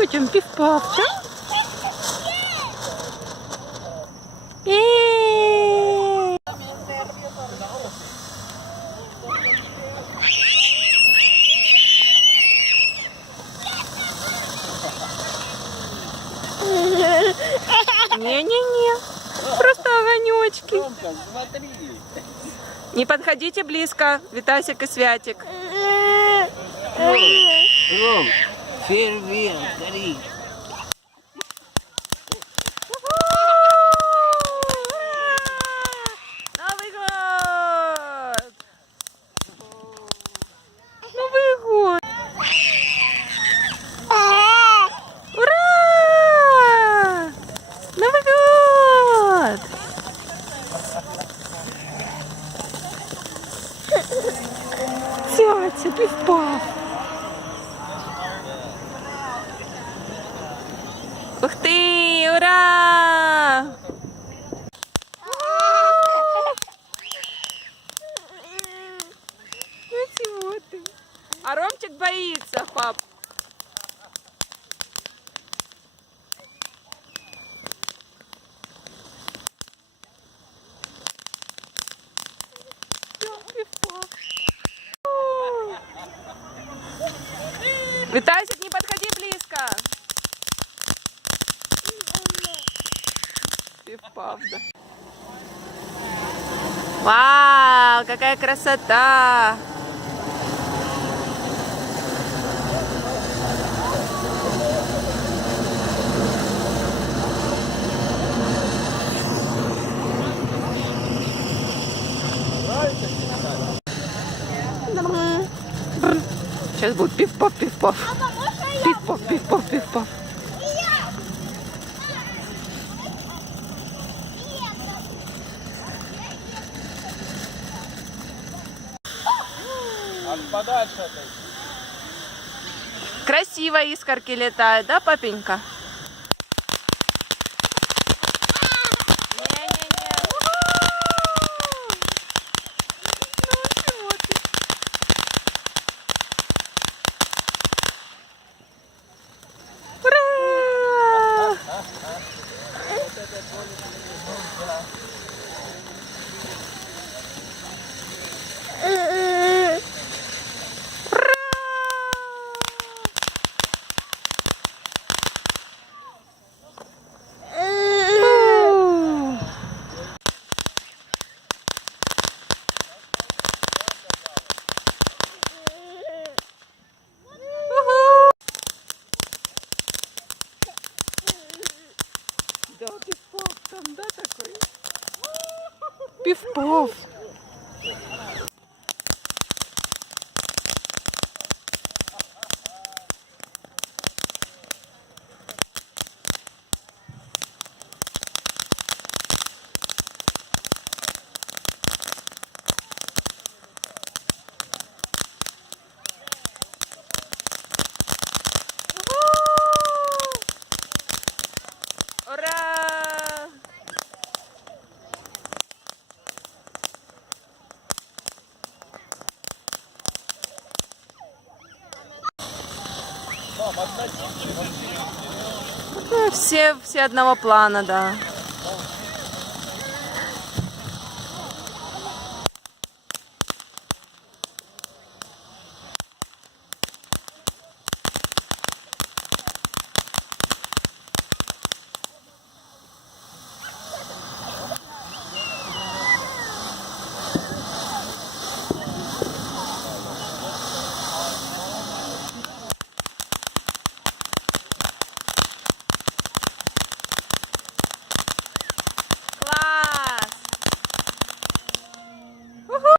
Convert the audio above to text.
Потім пів-пав, так? Не-не-не, просто огонечки. Не подходите близко, Витасик и Святик. Ром, фейерверк, гори. Новый год! Новый год! Ура! Новый год! Тятя, пиф-паф! Ух ты! Ура! Ну чего ты? А Ромчик боится, пап. Витасик, не подходи близко. Пиф-паф, да. Вау, какая красота! Сейчас будет пиф-паф, пиф-паф. Пиф-паф, пиф-паф, пиф-паф. Подальше от этого. Красиво искорки летают, да, папенька? Не-не-не. Ну, чего ты? Ура! Да, пиф-паф там, да, такой? Пиф-паф. Ура! Ну, все одного плана, да.